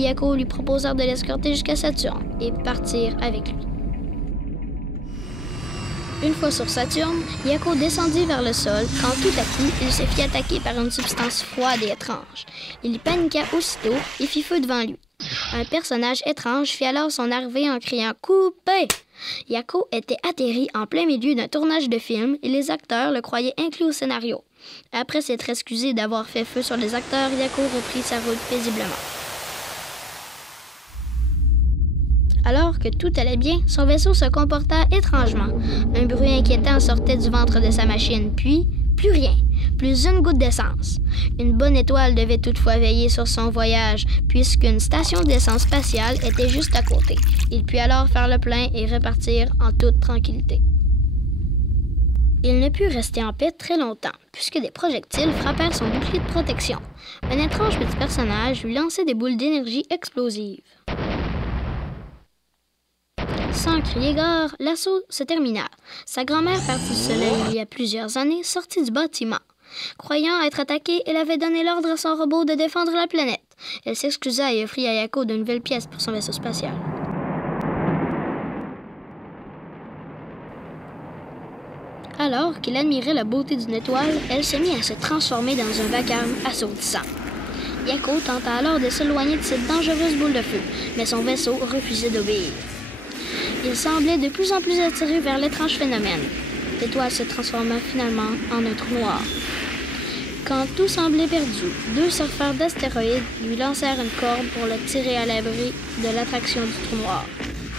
Yako lui proposèrent de l'escorter jusqu'à Saturne et partir avec lui. Une fois sur Saturne, Yako descendit vers le sol quand tout à coup, il se fit attaquer par une substance froide et étrange. Il paniqua aussitôt et fit feu devant lui. Un personnage étrange fit alors son arrivée en criant « Coupez !» Yako était atterri en plein milieu d'un tournage de film et les acteurs le croyaient inclus au scénario. Après s'être excusé d'avoir fait feu sur les acteurs, Yako reprit sa route paisiblement. Alors que tout allait bien, son vaisseau se comporta étrangement. Un bruit inquiétant sortait du ventre de sa machine, puis plus rien, plus une goutte d'essence. Une bonne étoile devait toutefois veiller sur son voyage, puisqu'une station d'essence spatiale était juste à côté. Il put alors faire le plein et repartir en toute tranquillité. Il ne put rester en paix très longtemps, puisque des projectiles frappèrent son bouclier de protection. Un étrange petit personnage lui lançait des boules d'énergie explosives. Sans crier gare, l'assaut se termina. Sa grand-mère, partie du soleil il y a plusieurs années, sortit du bâtiment. Croyant être attaquée, elle avait donné l'ordre à son robot de défendre la planète. Elle s'excusa et offrit à Yako de nouvelles pièces pour son vaisseau spatial. Alors qu'il admirait la beauté d'une étoile, elle se mit à se transformer dans un vacarme assourdissant. Yako tenta alors de s'éloigner de cette dangereuse boule de feu, mais son vaisseau refusait d'obéir. Il semblait de plus en plus attiré vers l'étrange phénomène. L'étoile se transforma finalement en un trou noir. Quand tout semblait perdu, 2 surfeurs d'astéroïdes lui lancèrent une corde pour le tirer à l'abri de l'attraction du trou noir.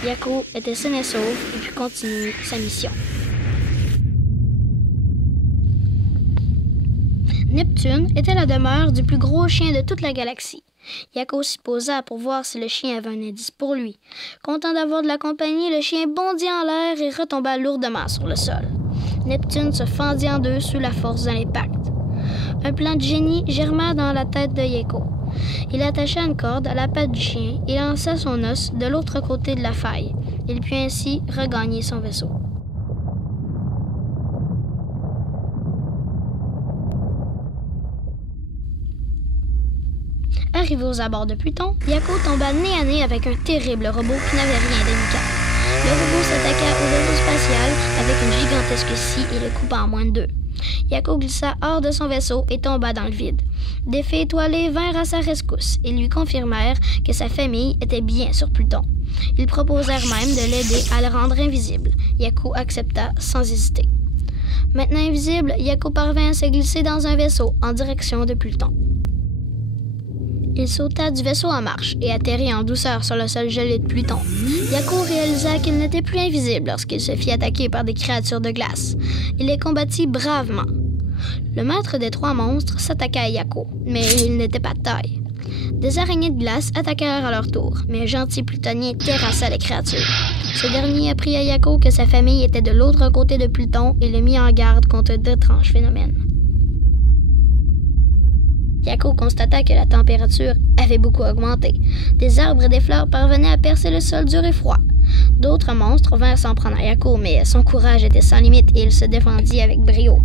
Yako était sain et sauf et put continuer sa mission. Neptune était la demeure du plus gros chien de toute la galaxie. Yako s'y posa pour voir si le chien avait un indice pour lui. Content d'avoir de la compagnie, le chien bondit en l'air et retomba lourdement sur le sol. Neptune se fendit en deux sous la force de l'impact. Un plan de génie germa dans la tête de Yako. Il attacha une corde à la patte du chien et lança son os de l'autre côté de la faille. Il put ainsi regagner son vaisseau. Arrivé aux abords de Pluton, Yako tomba nez à nez avec un terrible robot qui n'avait rien d'amical. Le robot s'attaqua au vaisseau spatial avec une gigantesque scie et le coupa en moins de 2. Yako glissa hors de son vaisseau et tomba dans le vide. Des fées étoilées vinrent à sa rescousse et lui confirmèrent que sa famille était bien sur Pluton. Ils proposèrent même de l'aider à le rendre invisible. Yako accepta sans hésiter. Maintenant invisible, Yako parvint à se glisser dans un vaisseau en direction de Pluton. Il sauta du vaisseau en marche et atterrit en douceur sur le sol gelé de Pluton. Yako réalisa qu'il n'était plus invisible lorsqu'il se fit attaquer par des créatures de glace. Il les combattit bravement. Le maître des 3 monstres s'attaqua à Yako, mais il n'était pas de taille. Des araignées de glace attaquèrent à leur tour, mais un gentil plutonien terrassa les créatures. Ce dernier apprit à Yako que sa famille était de l'autre côté de Pluton et le mit en garde contre d'étranges phénomènes. Yako constata que la température avait beaucoup augmenté. Des arbres et des fleurs parvenaient à percer le sol dur et froid. D'autres monstres vinrent s'en prendre à Yako, mais son courage était sans limite et il se défendit avec brio.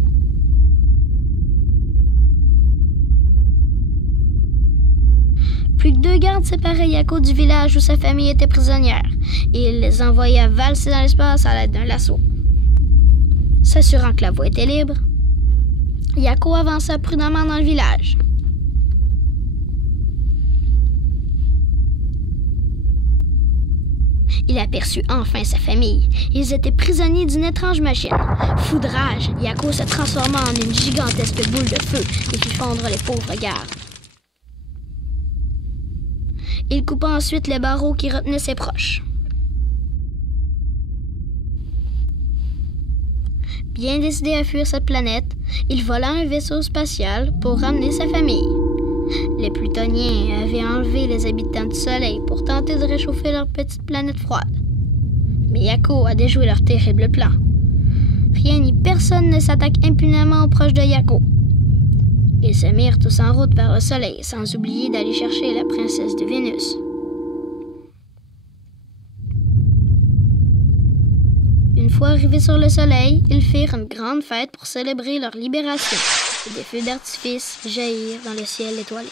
Plus que 2 gardes séparaient Yako du village où sa famille était prisonnière, et il les envoya valser dans l'espace à l'aide d'un lasso. S'assurant que la voie était libre, Yako avança prudemment dans le village. Il aperçut enfin sa famille. Ils étaient prisonniers d'une étrange machine. Fou de rage, Yako se transforma en une gigantesque boule de feu et fit fondre les pauvres gardes. Il coupa ensuite les barreaux qui retenaient ses proches. Bien décidé à fuir cette planète, il vola un vaisseau spatial pour ramener sa famille. Les Plutoniens avaient enlevé les habitants du Soleil pour tenter de réchauffer leur petite planète froide. Mais Yako a déjoué leur terrible plan. Rien ni personne ne s'attaque impunément aux proches de Yako. Ils se mirent tous en route vers le Soleil, sans oublier d'aller chercher la princesse de Vénus. Une fois arrivés sur le Soleil, ils firent une grande fête pour célébrer leur libération. Et des feux d'artifice jaillirent dans le ciel étoilé.